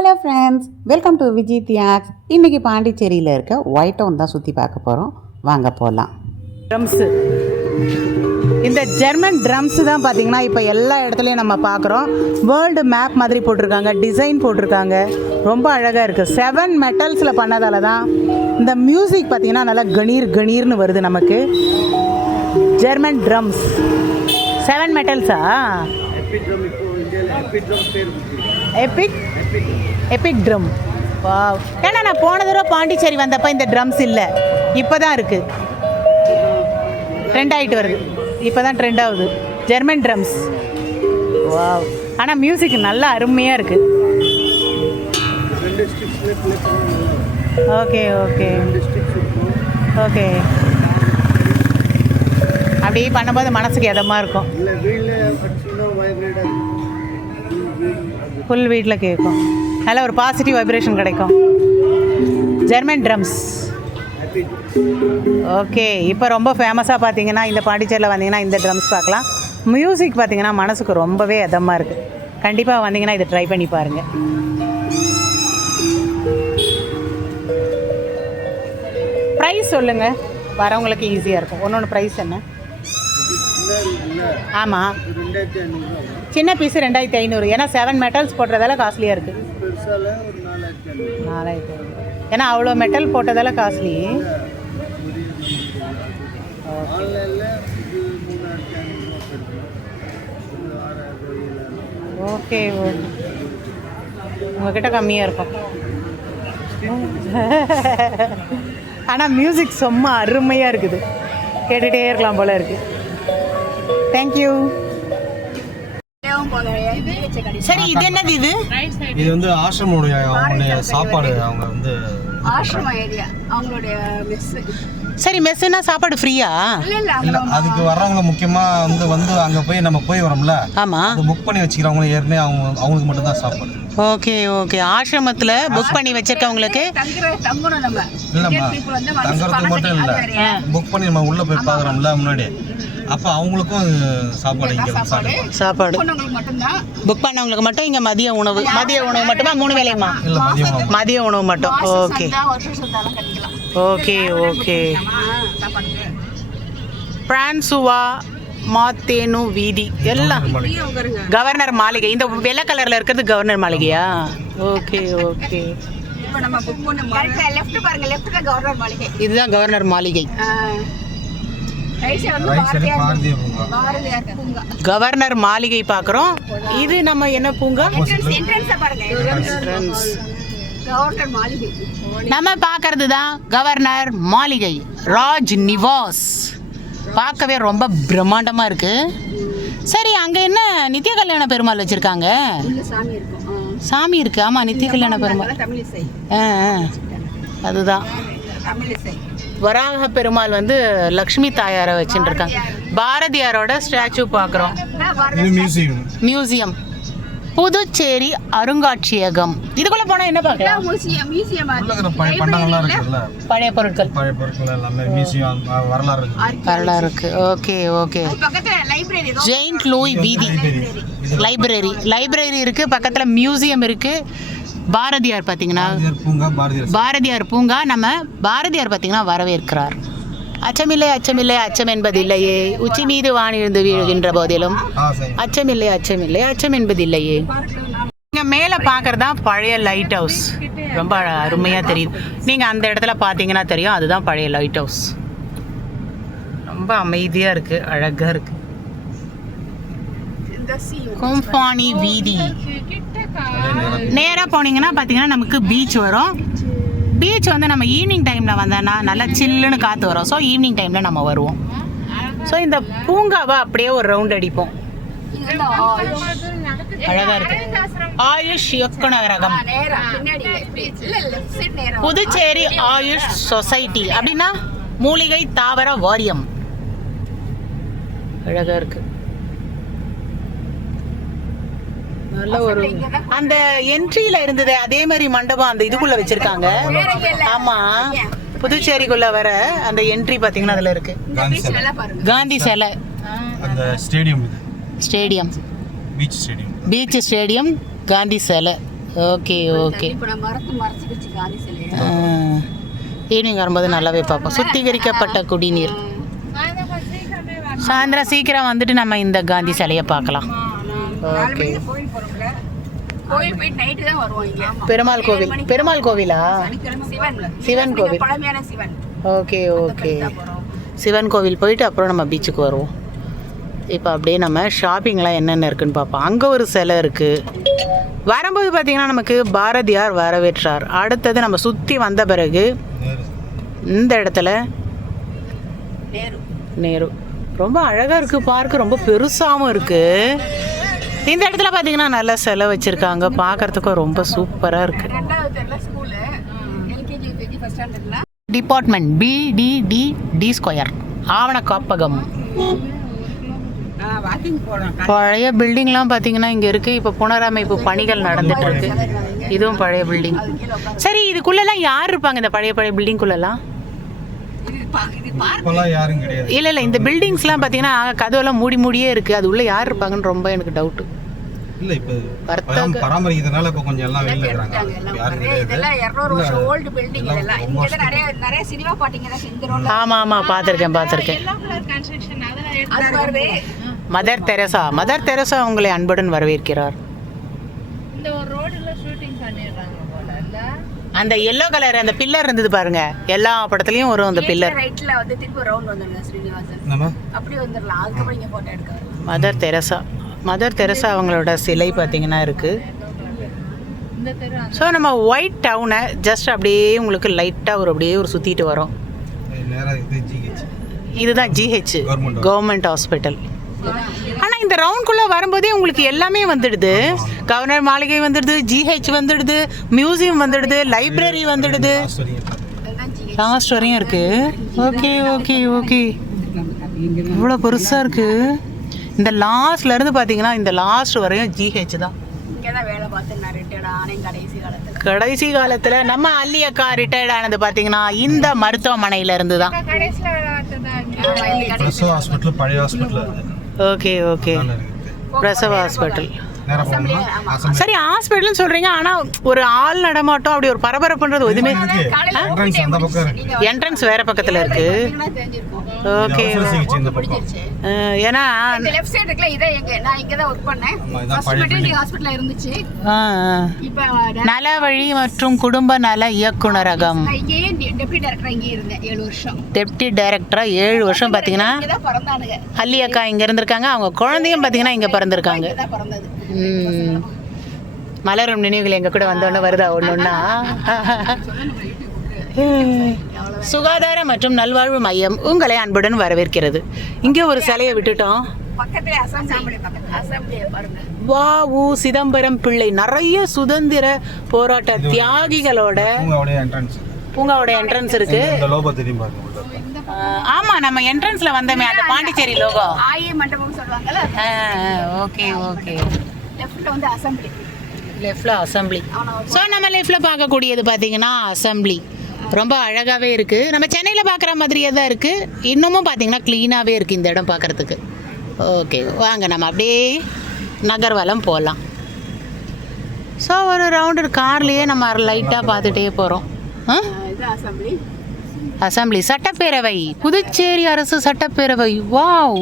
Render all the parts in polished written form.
Hello friends, welcome to Vijay Thiyags. இன்றைக்கி பாண்டிச்சேரியில் இருக்க ஒயிட் டவுன் தான் சுற்றி பார்க்க போகிறோம். வாங்க போகலாம். ட்ரம்ஸு, இந்த ஜெர்மன் ட்ரம்ஸு தான் பார்த்திங்கன்னா இப்போ எல்லா இடத்துலையும் நம்ம பார்க்குறோம். வேர்ல்டு மேப் மாதிரி போட்டிருக்காங்க, டிசைன் போட்டிருக்காங்க, ரொம்ப அழகாக இருக்குது. 7 மெட்டல்ஸில் பண்ணதால தான் இந்த மியூசிக் பார்த்திங்கன்னா நல்லா கணீர்னு வருது நமக்கு. ஜெர்மன் ட்ரம்ஸ் 7 மெட்டல்ஸா? Epic drum. வாவ். ஏன்னா நான் போன தடவை பாண்டிச்சேரி வந்தப்போ இந்த ட்ரம்ஸ் இல்லை, இப்போ தான் இருக்குது. ட்ரெண்ட் ஆகிட்டு வருது, இப்போ தான் ட்ரெண்ட் ஆகுது ஜெர்மன் ட்ரம்ஸ். வாவ். ஆனால் மியூசிக் நல்லா அருமையாக இருக்குது. Okay okay okay. அப்படி பண்ணும்போது மனசுக்கு எதமாக இருக்கும். ஃபுல் வீட்டில் கேட்கும், நல்ல ஒரு பாசிட்டிவ் வைப்ரேஷன் கிடைக்கும். German drums. ஓகே, இப்போ ரொம்ப ஃபேமஸாக பார்த்தீங்கன்னா இந்த பாண்டிச்சேரியில் வந்தீங்கன்னா இந்த ட்ரம்ஸ் பார்க்கலாம். மியூசிக் பார்த்தீங்கன்னா மனசுக்கு ரொம்பவே இதமாக இருக்குது. கண்டிப்பாக வந்தீங்கன்னா இதை ட்ரை பண்ணி பாருங்கள். ப்ரைஸ் சொல்லுங்கள், வரவங்களுக்கு ஈஸியாக இருக்கும். ஒன்று ப்ரைஸ் என்ன? ஆமாம், சின்ன பீஸு 2500. ஏன்னா 7 மெட்டல்ஸ் போட்டதால காஸ்ட்லியாக இருக்குது. 4500. ஏன்னா அவ்வளோ மெட்டல் போட்டதால காஸ்ட்லி. ஓகே ஓகே, உங்ககிட்ட கம்மியாக இருக்கும். ஆனால் மியூசிக் செம்ம அருமையாக இருக்குது, கேட்டுகிட்டே இருக்கலாம் போல இருக்குது. தேங்க்யூ. சரி, இது என்னது? இது வந்து ஆசிரமோடைய அவங்களுடைய சாப்பாடு. அவங்க வந்து ஆசிரம ஏரியா, அவங்களுடைய மெஸ். சரி, மெஸ்ஸுனா சாப்பாடு ஃப்ரீயா? இல்ல, அதுக்கு வர்றவங்க முக்கியமா வந்து அங்க போய் நம்ம போய் வரோம்ல. ஆமா, அது புக் பண்ணி வச்சுக்கிறவங்க ஏற்கனவே அவங்களுக்கு மட்டும் தான் சாப்பாடு. Okay okay. ஆசிரமத்தில் புக் பண்ணி வச்சிருக்கவங்களுக்கு தங்கணும். நம்ம இல்லம்மா, தங்கறதுக்கு மட்டும் இல்லை, புக் பண்ணி நம்ம உள்ள போய் பார்க்குறோம்ல முன்னாடி, அப்போ அவங்களுக்கும் சாப்பாடு இங்கே சாப்பாடு புக் பண்ணவங்களுக்கு மட்டும் இங்கே மதிய உணவு மட்டுமா? 3 வேளையுமா? இல்லை, மதிய உணவு மட்டும். Okay okay okay. பிரான்சுவா மாத்தேனு வீதி எல்லாம் கவர்னர் மாளிகை. இந்த வெள்ளை கலரில் இருக்கிறது கவர்னர் மாளிகையா? Okay okay. இதுதான் கவர்னர் மாளிகை. கவர்னர் மாளிகை பார்க்குறோம். இது நம்ம என்ன பூங்கா? நம்ம பார்க்கறது தான் கவர்னர் மாளிகை, ராஜ் நிவாஸ். பார்க்கவே ரொம்ப பிரம்மாண்டமாக இருக்கு. சரி, அங்கே என்ன நித்திய கல்யாண பெருமாள் வச்சுருக்காங்க? சாமி இருக்கு. ஆமாம், நித்திய கல்யாண பெருமாள். அதுதான் வராக பெருமாள் வந்து லக்ஷ்மி தாயாரை வச்சுட்டு இருக்காங்க. பாரதியாரோட ஸ்டாச்சு பார்க்குறோம். மியூசியம், புதுச்சேரி அருங்காட்சியகம். இதுக்குள்ள போனா என்ன பார்க்கலாம்? பழைய பொருட்கள் எல்லாமே மியூசியம், வரலாறு இருக்கு. Okay okay. ஜெயின்ட் லூய் வீதி லைப்ரரி இருக்கு, பக்கத்துல மியூசியம் இருக்கு. பாரதியார் பார்த்தீங்கன்னா, பாரதியார் பூங்கா. நம்ம பாரதியார் பார்த்தீங்கன்னா வரவேற்கிறார். அச்சமில்லை அச்சமில்லை அச்சம் என்பதில்லையே, உச்சி மீது வானிருந்து வீழுகின்ற போதிலும் அச்சமில்லை அச்சமில்லை அச்சம் என்பதில்லையே. இங்கே மேலே பார்க்குறது தான் பழைய லைட் ஹவுஸ். ரொம்ப அருமையாக தெரியுது. நீங்கள் அந்த இடத்துல பார்த்தீங்கன்னா தெரியும், அதுதான் பழைய லைட் ஹவுஸ். ரொம்ப அமைதியாக இருக்குது, அழகாக இருக்குது. கும்பானி வீதி நேராக போனீங்கன்னா பார்த்தீங்கன்னா நமக்கு பீச் வரும். பீச் வந்து நம்ம ஈவினிங் டைமில் வந்தோன்னா நல்லா சில்லுன்னு காற்று வரும். ஸோ ஈவினிங் டைமில் நம்ம வருவோம். ஸோ இந்த பூங்காவை அப்படியே ஒரு ரவுண்ட் அடிப்போம். அழகாக இருக்கு. ஆயுஷ் இயக்குநரகம், புதுச்சேரி ஆயுஷ் சொசைட்டி அப்படின்னா மூலிகை தாவர வாரியம். அழகாக இருக்கு. நல்ல ஒரு அந்த என்ட்ரியில இருந்தது அதே மாதிரி மண்டபம் அந்த இதுக்குள்ள வச்சிருக்காங்க. ஆமா, புதுச்சேரிக்குள்ள வர அந்த என்ட்ரி பாத்தீங்கன்னா அதுல இருக்கு காந்தி சிலை. ஸ்டேடியம், பீச் ஸ்டேடியம், காந்தி சிலை. Okay okay. இப்போ நான் மறைச்சிக்கிச்சு காந்தி சிலையை. ஈவினிங் வரும்போது நல்லாவே பார்ப்போம். சுத்திகரிக்கப்பட்ட குடிநீர். சாயந்தரம் சீக்கிரம் வந்துட்டு நம்ம இந்த காந்தி சிலையை பார்க்கலாம். ஓகே. கோயில் போகிறோம்ல, கோயில் போயிட்டு நைட்டு தான் வருவோம் இங்கே. பெருமாள் கோவில். பெருமாள் கோவிலா? சிவன் கோவில். பழமையான சிவன். Okay okay. சிவன் கோவில் போயிட்டு அப்புறம் நம்ம பீச்சுக்கு வருவோம். இப்போ அப்படியே நம்ம ஷாப்பிங்லாம் என்னென்ன இருக்குன்னு பார்ப்போம். அங்கே ஒரு சிலை இருக்குது. வரும்போது பார்த்திங்கன்னா நமக்கு பாரதியார் வரவேற்றார். அடுத்தது நம்ம சுற்றி வந்த பிறகு இந்த இடத்துல நேரு. ரொம்ப அழகாக இருக்குது பார்க்க, ரொம்ப பெருசாகவும் இருக்குது. இந்த இடத்துல பார்த்திங்கன்னா நல்ல சிலை வச்சுருக்காங்க, பார்க்குறதுக்கும் ரொம்ப சூப்பராக இருக்குது. டிபார்ட்மெண்ட் BDD ஸ்கொயர் ஆவண காப்பகம். பழைய பில்டிங்லாம் பார்த்தீங்கன்னா இங்கே இருக்குது. இப்போ புனரமைப்பு பணிகள் நடந்துட்டு இருக்கு. இதுவும் பழைய பில்டிங். சரி, இதுக்குள்ளெல்லாம் யார் இருப்பாங்க இந்த பழைய பில்டிங்குள்ளெல்லாம்? இல்லை இந்த பில்டிங்ஸ்லாம் பார்த்தீங்கன்னா கதவெல்லாம் மூடியே இருக்குது. அது உள்ளே யார் இருப்பாங்கன்னு ரொம்ப எனக்கு டவுட்டு. இல்ல இப்ப பராமரிக்கிறதுனால இப்ப கொஞ்சம் எல்லாம் வெளியில இருக்காங்க. இதெல்லாம் 200 வருஷம் ஓல்ட் பில்டிங். இதெல்லாம் இங்க நிறைய சினிமா பாட்டிங்க தான் செஞ்சறோம். ஆமா பார்த்திருக்கேன். மதர் தெரசா உங்களை அன்புடன் வரவேற்கிறார். இந்த ஒரு ரோட்ல ஷூட்டிங் பண்ணிடுறாங்க போல இல்ல? அந்த yellow கலர் அந்த பில்லர் இருந்தது பாருங்க, எல்லா படத்துலயும் வரும் அந்த பில்லர். ரைட்ல வந்து திருப்பி ரவுண்ட் வந்துருங்க ஸ்ரீனிவாசன். அப்படி வந்துறலாம். அதுக்கு அப்புறம் இங்க போட்டோ எடுக்கலாம். மதர் தெரசா அவங்களோட சிலை பார்த்தீங்கன்னா இருக்குது. ஸோ நம்ம ஒயிட் டவுனை ஜஸ்ட் அப்படியே உங்களுக்கு லைட்டாக அப்படியே சுற்றிட்டு வரோம். இதுதான் GH கவர்மெண்ட் ஹாஸ்பிட்டல். ஆனால் இந்த ரவுண்ட்குள்ளே வரும்போதே உங்களுக்கு எல்லாமே வந்துடுது. கவர்னர் மாளிகை வந்துடுது, GH வந்துடுது, மியூசியம் வந்துடுது, லைப்ரரி வந்துடுது, லாஸ்ட் வரையும் இருக்குது. Okay okay okay. இவ்வளோ பெருசாக இருக்குது. இந்த லாஸ்ட்லேருந்து பார்த்தீங்கன்னா இந்த லாஸ்ட் வரையும் GH தான். கடைசி காலத்தில் நம்ம அல்லி அக்கா ரிட்டையர்ட் ஆனது பார்த்தீங்கன்னா இந்த மருத்துவமனையில இருந்து தான். Okay okay. பிரசவ ஹாஸ்பிட்டல். சரி, ஹாஸ்பிட்டல்னு சொல்றீங்க, ஆனா ஒரு ஆள் நடமாட்டம் அப்படி ஒரு பரபரப்புன்றது எதுவுமே. என்ட்ரன்ஸ் வேற பக்கத்துல இருக்கு. ஓகே. ஏன்னா நலவழி மற்றும் குடும்ப நல இயக்குனரகம் டெப்டி டைரக்டரா 7 வருஷம் பார்த்தீங்கன்னா அல்லி அக்கா இங்க இருந்திருக்காங்க. அவங்க குழந்தையும் பார்த்தீங்கன்னா இங்க பிறந்திருக்காங்க. மலரும் நினைவுகள் எங்க கூட வந்தோன்னு வருதா ஒண்ணுன்னா. சுகாதார மற்றும் நல்வாழ்வு மையம் உங்களை அன்புடன் வரவேற்கிறது. இங்கே ஒரு சிலையை விட்டுட்டோம். வ.உ. சிதம்பரம் பிள்ளை. நிறைய சுதந்திர போராட்ட தியாகிகளோட பூங்காவோட என்ட்ரன்ஸ் இருக்கு. ஆமா, நம்ம என்ட்ரன்ஸ்ல வந்தோமே அந்த பாண்டிச்சேரி லோகோ. Okay okay. லெஃப்ட்ல அசம்பிளி. ஸோ நம்ம லெஃப்ட்ல பார்க்கக்கூடியது பார்த்தீங்கன்னா அசம்பிளி. ரொம்ப அழகாகவே இருக்குது. நம்ம சென்னையில் பார்க்குற மாதிரியே தான் இருக்குது. இன்னமும் பார்த்தீங்கன்னா க்ளீனாகவே இருக்குது இந்த இடம் பார்க்குறதுக்கு. ஓகே, வாங்க நம்ம அப்படியே நகர்வலம் போகலாம். ஸோ ஒரு ரவுண்டு கார்லேயே நம்ம லைட்டாக பார்த்துட்டே போகிறோம். அசம்பிளி சட்டப்பேரவை, புதுச்சேரி அரசு சட்டப்பேரவை. வாவ்,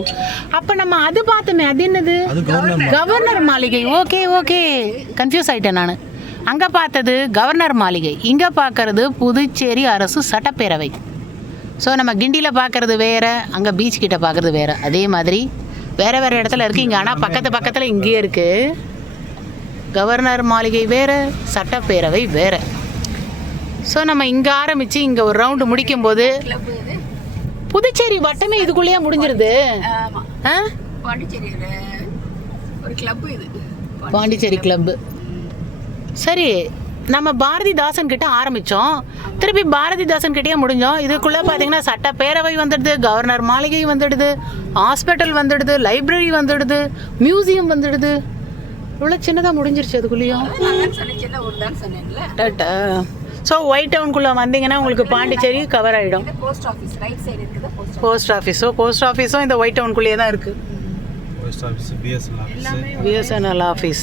அப்போ நம்ம அது பார்த்தோமே, அது என்னது? கவர்னர் மாளிகை. ஓகே ஓகே, கன்ஃபியூஸ் ஆகிட்டேன் நான். அங்கே பார்த்தது கவர்னர் மாளிகை, இங்கே பார்க்கறது புதுச்சேரி அரசு சட்டப்பேரவை. ஸோ நம்ம கிண்டியில் பார்க்குறது வேறு, அங்கே பீச் கிட்ட பார்க்குறது வேறு. அதே மாதிரி வேறு வேறு இடத்துல இருக்குது இங்கே. ஆனால் பக்கத்தில் இங்கேயே இருக்குது. கவர்னர் மாளிகை வேறு, சட்டப்பேரவை வேறு. ஸோ நம்ம இங்கே ஆரம்பித்து இங்கே ஒரு ரவுண்டு முடிக்கும்போது புதுச்சேரி வட்டமே இதுக்குள்ளேயே முடிஞ்சிருது. பாண்டிச்சேரி கிளப்பு. சரி, நம்ம பாரதிதாசன் கிட்ட ஆரம்பித்தோம், திருப்பி பாரதிதாசன் கிட்டே முடிஞ்சோம். இதுக்குள்ளே பார்த்தீங்கன்னா சட்டப்பேரவை வந்துடுது, கவர்னர் மாளிகை வந்துடுது, ஹாஸ்பிட்டல் வந்துடுது, லைப்ரரி வந்துடுது, மியூசியம் வந்துடுது. இவ்வளோ சின்னதாக முடிஞ்சிருச்சு அதுக்குள்ளேயும். ஸோ ஒயிட் டவுனுக்குள்ளே வந்தீங்கன்னா உங்களுக்கு பாண்டிச்சேரி கவர் ஆகிடும். Post office. ஸோ போஸ்ட் ஆஃபீஸும் இந்த ஒயிட் டவுனுக்குள்ளேயே தான் இருக்குது. BSNL office.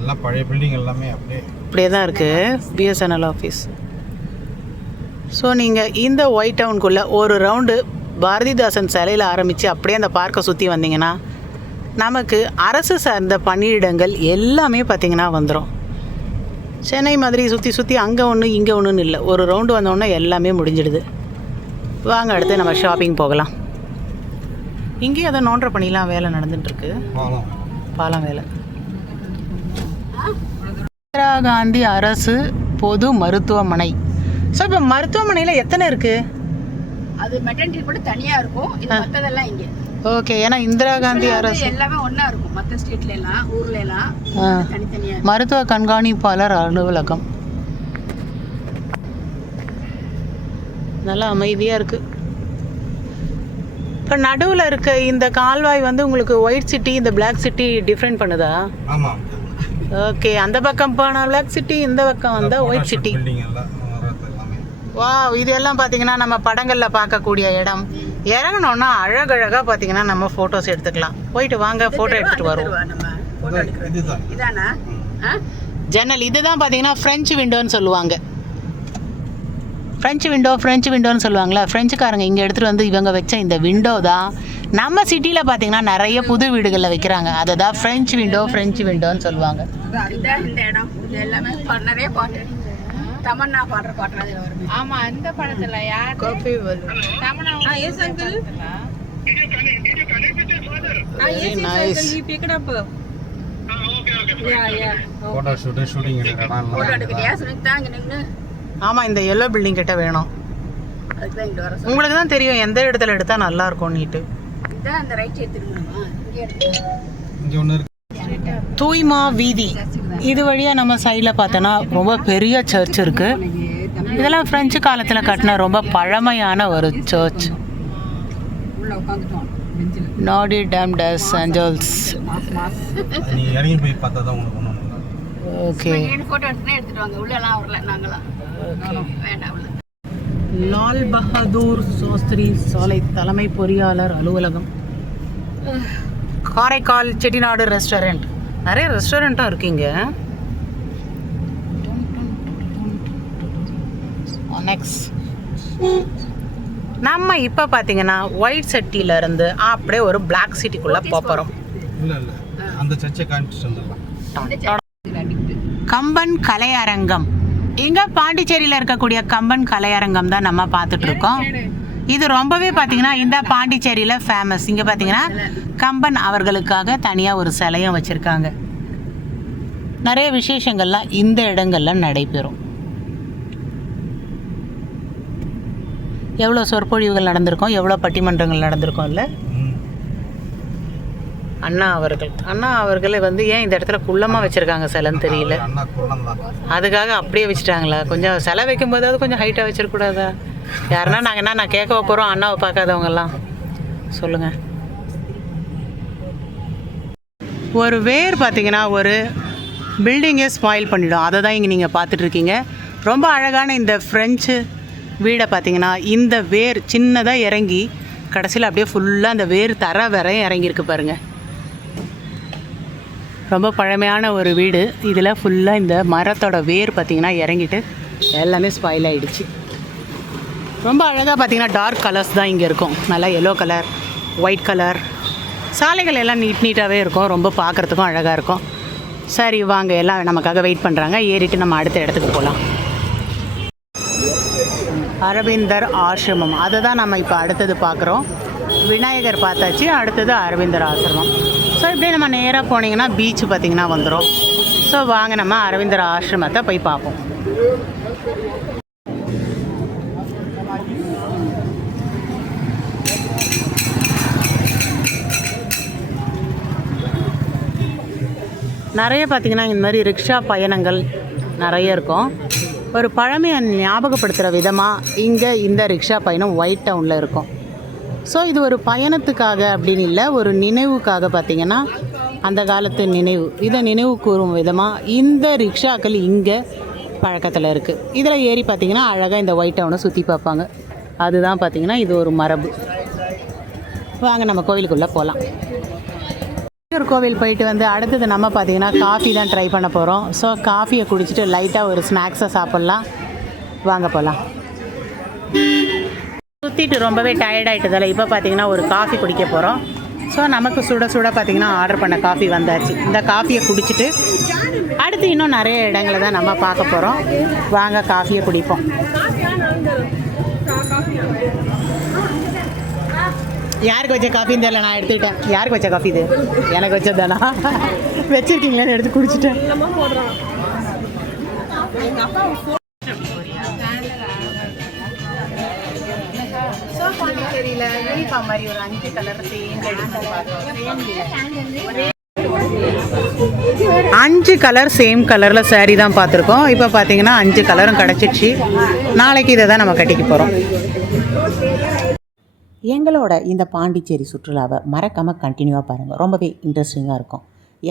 எல்லாம் பழைய பில்டிங் எல்லாமே இப்படியே தான் இருக்குது பிஎஸ்என்எல் ஆஃபீஸ். ஸோ நீங்கள் இந்த ஒயிட் டவுனுக்குள்ளே ஒரு ரவுண்டு பாரதிதாசன் சிலையில் ஆரம்பித்து அப்படியே அந்த பார்க்கை சுற்றி வந்தீங்கன்னா நமக்கு அரசு சார்ந்த பணியிடங்கள் எல்லாமே பார்த்திங்கன்னா வந்துடும். சென்னை மாதிரி சுற்றி சுற்றி அங்கே ஒன்று இங்கே ஒன்றுன்னு இல்லை, ஒரு ரவுண்டு வந்தோடனே எல்லாமே முடிஞ்சிடுது. வாங்க அடுத்து நம்ம ஷாப்பிங் போகலாம். இங்கேயும் அதை நோண்டுற பணிலாம் வேலை நடந்துட்டுருக்கு, பாலம் வேலை. இந்திரா காந்தி அரசு பொது மருத்துவமனை. ஸோ இப்போ மருத்துவமனையில் எத்தனை இருக்குது? அது மெட்டர்னிட்டி கூட தனியா இருக்கும், இது மத்ததெல்லாம் இங்க. ஓகே, ஏன்னா இந்திரா காந்தி அரசு எல்லாமே ஒண்ணா இருக்கும், மத்த ஸ்டேட்ல எல்லாம் ஊர்ல எல்லாம் தனித்தனியா. மருத்துவ கண்காணிப்பாளர் அலுவலகம் நல்லா அமைதியா இருக்கு. இப்போ நடுவில் இருக்க இந்த கால்வாய் வந்து உங்களுக்கு ஒயிட் சிட்டி இந்த பிளாக் சிட்டி டிஃப்ரெண்ட் பண்ணுதா? ஆமாம். ஓகே, அந்த பக்கம் போனால் பிளாக் சிட்டி, இந்த பக்கம் வந்தால் ஒயிட் சிட்டி. வா, இது எல்லாம் பார்த்தீங்கன்னா நம்ம படங்களில் பார்க்கக்கூடிய இடம். இறங்கணுன்னா அழகழகாக பார்த்தீங்கன்னா நம்ம ஃபோட்டோஸ் எடுத்துக்கலாம். போயிட்டு வாங்க ஃபோட்டோ எடுத்துகிட்டு வருவோம். ஜன்னல் இதுதான் பார்த்தீங்கன்னா ஃப்ரெஞ்சு விண்டோன்னு சொல்லுவாங்க. ஃப்ரெஞ்சு விண்டோன்னு சொல்லுவாங்களா, ஃப்ரெஞ்சுக்காரங்க இங்கே எடுத்துகிட்டு வந்து இவங்க வச்ச இந்த விண்டோ தான் நம்ம சிட்டியில் பார்த்தீங்கன்னா நிறைய புது வீடுகளில் வைக்கிறாங்க. அதை தான் ஃப்ரெஞ்சு விண்டோன்னு சொல்லுவாங்க. இந்த இடம் எல்லாமே நிறைய பாட்டு தமன்னா பாடுற பாட்டு வருது. ஆமா, அந்த படத்துல யார் காபி வரும் Tamannaah. Yes uncle, very nice. he picked up. yeah photo shooting எடுக்கறான். போட்டோ எடுக்கறியா சுனிதா? இங்க நின்னு. ஆமா, இந்த எல்லோ பில்டிங் கிட்ட வேணும். அதுக்கு தான் இங்க வர. உங்களுக்கு தான் தெரியும் எந்த இடத்துல எடுத்தா நல்லா இருக்கும் நீட்டு. இத அந்த ரைட் சைடு திரும்பணுமா? இங்க ஒன்னு இருக்கு, தூய்மா வீதி. இது வழியாக நம்ம சைடில் பார்த்தோன்னா ரொம்ப பெரிய சர்ச் இருக்குது. இதெல்லாம் ஃப்ரெஞ்சு காலத்தில் கட்டின ரொம்ப பழமையான ஒரு சர்ச். நாடி டேம் டஸ் ஏஞ்சல்ஸ். நீ இறங்கி போய் பார்த்தா தான் உங்களுக்கு ஒண்ணு. ஓகே, போட்டோ எடுத்துட்டு வாங்க. உள்ள எல்லாம் வரல, நாங்கலாம் வேண்டாம். லால் பகதூர் சாஸ்திரி சாலை தலைமை பொறியாளர் அலுவலகம். காரைக்கால் செட்டிநாடு ரெஸ்டாரண்ட். நிறைய ரெஸ்டாரண்ட்டும் இருக்குங்க. நெக்ஸ்ட் நம்ம இப்போ பார்த்தீங்கன்னா ஒயிட் சிட்டியிலேருந்து அப்படியே ஒரு பிளாக் சிட்டிக்குள்ளே போகிறோம். இல்லை அந்த சர்ச்சை காமிச்சிட்டு வந்துடலாம். கம்பன் கலையரங்கம். இங்கே பாண்டிச்சேரியில் இருக்கக்கூடிய கம்பன் கலையரங்கம் தான் நம்ம பார்த்துட்ருக்கோம். இது ரொம்பவே பார்த்தீங்கன்னா இந்த பாண்டிச்சேரியில் ஃபேமஸ். இங்கே பார்த்தீங்கன்னா கம்பன் அவர்களுக்காக தனியாக ஒரு சிலையும் வச்சுருக்காங்க. நிறைய விசேஷங்கள்லாம் இந்த இடங்கள்ல நடைபெறும். எவ்வளோ சொற்பொழிவுகள் நடந்திருக்கும், எவ்வளோ பட்டிமன்றங்கள் நடந்திருக்கும் இல்லை. அண்ணா அவர்களை வந்து ஏன் இந்த இடத்துல குள்ளமாக வச்சுருக்காங்க சிலைன்னு தெரியல. அதுக்காக அப்படியே வச்சுட்டாங்களா? கொஞ்சம் சிலை வைக்கும்போதாவது கொஞ்சம் ஹைட்டாக வச்சிருக்கூடாதா? யாருன்னா நாங்கள் நான் கேட்க போகிறோம், அண்ணாவை பார்க்காதவங்கெல்லாம் சொல்லுங்கள். ஒரு வேர் பார்த்தீங்கன்னா ஒரு பில்டிங்கை ஸ்பாயில் பண்ணிடும். அதை தான் இங்கே நீங்கள் பார்த்துட்ருக்கீங்க. ரொம்ப அழகான இந்த ஃப்ரெஞ்சு வீடை பார்த்தீங்கன்னா இந்த வேர் சின்னதாக இறங்கி கடைசியில் அப்படியே ஃபுல்லாக அந்த வேர் தர வரையும் இறங்கியிருக்கு பாருங்கள். ரொம்ப பழமையான ஒரு வீடு. இதில் ஃபுல்லாக இந்த மரத்தோட வேர் பார்த்திங்கன்னா இறங்கிட்டு எல்லாமே ஸ்பாயில் ஆகிடுச்சு. ரொம்ப அழகாக பார்த்திங்கன்னா டார்க் கலர்ஸ் தான் இங்கே இருக்கும். நல்லா எல்லோ கலர், ஒயிட் கலர். சாலைகள் எல்லாம் நீட்டாகவே இருக்கும், ரொம்ப பார்க்குறதுக்கும் அழகாக இருக்கும். சரி வாங்க, எல்லாம் நமக்காக வெயிட் பண்ணுறாங்க. ஏறிட்டு நம்ம அடுத்த இடத்துக்கு போகலாம். அரவிந்தர் ஆசிரமம், அதை தான் நம்ம இப்போ அடுத்தது பார்க்குறோம். விநாயகர் பார்த்தாச்சு, அடுத்தது அரவிந்தர் ஆசிரமம். ஸோ இப்படியே நம்ம நேராக போனீங்கன்னா பீச் பார்த்திங்கன்னா வந்துடும். ஸோ வாங்க நம்ம அரவிந்தர் ஆசிரமத்தை போய் பார்ப்போம். நிறைய பார்த்திங்கன்னா இந்த மாதிரி ரிக்ஷா பயணங்கள் நிறைய இருக்கும். ஒரு பழமையை ஞாபகப்படுத்துகிற விதமாக இங்கே இந்த ரிக்ஷா பயணம் ஒயிட் டவுனில் இருக்கும். ஸோ இது ஒரு பயணத்துக்காக அப்படின்னு இல்லை, ஒரு நினைவுக்காக பார்த்திங்கன்னா அந்த காலத்து நினைவு, இதை நினைவு கூறும் விதமாக இந்த ரிக்ஷாக்கள் இங்கே பழக்கத்தில் இருக்குது. இதில் ஏறி பார்த்திங்கன்னா அழகாக இந்த ஒயிட் டவுனை சுற்றி பார்ப்பாங்க. அதுதான் பார்த்திங்கன்னா இது ஒரு மரபு. வாங்க நம்ம கோவிலுக்குள்ளே போகலாம். கோவில் போயிட்டு வந்து அடுத்தது நம்ம பார்த்தீங்கன்னா காஃபி தான் ட்ரை பண்ண போகிறோம். ஸோ காஃபியை குடிச்சிட்டு லைட்டாக ஒரு ஸ்நாக்ஸை சாப்பிட்லாம். வாங்க போகலாம். சுற்றிட்டு ரொம்பவே டயர்டாயிட்டதால் இப்போ பார்த்தீங்கன்னா ஒரு காஃபி குடிக்க போகிறோம். ஸோ நமக்கு சுட சுட பார்த்தீங்கன்னா ஆர்டர் பண்ண காஃபி வந்தாச்சு. இந்த காஃபியை குடிச்சிட்டு அடுத்து இன்னும் நிறைய இடங்களை தான் நம்ம பார்க்க போகிறோம். வாங்க காஃபியை குடிப்போம். யாருக்கு வச்ச காஃபின்னு தெரியல, நான் எடுத்துக்கிட்டேன். யாருக்கு வச்ச காஃபி இது? எனக்கு வச்சதானா? வச்சிருக்கீங்களேன்னு எடுத்து குடிச்சிட்டேன். ஸோ பாண்டிச்சேரியில் யூனிஃபார்ம் மாதிரி ஒரு 5 கலர் சேம் எடுத்து பார்த்தோம். 5 கலர் சேம் கலரில் சாரீ தான் பார்த்துருக்கோம். இப்போ பார்த்தீங்கன்னா 5 கலரும் கிடச்சிடுச்சு. நாளைக்கு இதை தான் நம்ம கட்டிக்க போகிறோம். எங்களோட இந்த பாண்டிச்சேரி சுற்றுலாவை மறக்காமல் கண்டினியூவாக பாருங்கள். ரொம்பவே இன்ட்ரெஸ்டிங்காக இருக்கும்.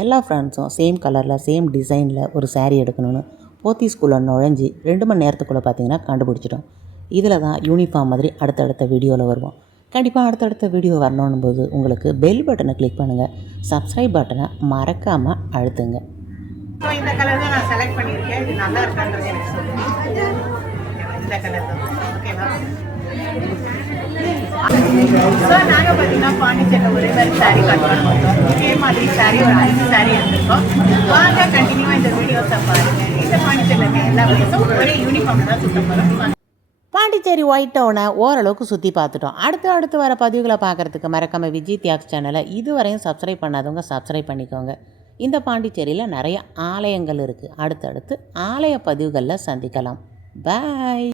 எல்லா ஃப்ரெண்ட்ஸும் சேம் கலரில் சேம் டிசைனில் ஒரு சாரீ எடுக்கணும்னு போத்தீஸ்குள்ளே நுழைஞ்சி 2 மணி நேரத்துக்குள்ளே பார்த்தீங்கன்னா கண்டுபிடிச்சிட்டோம். இதில் தான் யூனிஃபார்ம் மாதிரி அடுத்தடுத்த வீடியோவில் வருவோம். கண்டிப்பாக அடுத்தடுத்த வீடியோ வரணும் போது உங்களுக்கு பெல் பட்டனை கிளிக் பண்ணுங்கள். சப்ஸ்கிரைப் பட்டனை மறக்காமல் அழுத்துங்க. ஸோ இந்த கலர் தான் நான் செலக்ட் பண்ணியிருக்கேன். இது நல்லா இருக்கான்றது எனக்கு சொல்லுங்கள். இந்த கலர் தான் ஓகேவா? ஸோ நாங்கள் பார்த்தீங்கன்னா பாண்டிச்சேரியில் ஒரே மாதிரி சாரீ கட் பண்ணுவோம். இதே மாதிரி சாரீ ஒரு 5 சாரீ எடுத்துருக்கோம். வாங்க கண்டினியூவாக இந்த வீடியோஸை பாருங்கள். இந்த பாண்டிச்சேரியில் இருக்க எல்லா பிளேஸும் ஒரே யூனிஃபார்ம் தான் சுத்த போகிறோம். பாண்டிச்சேரி ஒயிட் டவுனை ஓரளவுக்கு சுற்றி பார்த்துட்டோம். அடுத்து வர பதிவுகளை பார்க்குறதுக்கு மறக்காமல் விஜய் தியாக்ஸ் சேனலை இதுவரையும் சப்ஸ்கிரைப் பண்ணாதவங்க சப்ஸ்கிரைப் பண்ணிக்கோங்க. இந்த பாண்டிச்சேரியில் நிறைய ஆலயங்கள் இருக்குது. அடுத்தடுத்து ஆலய பதிவுகளில் சந்திக்கலாம். பாய்.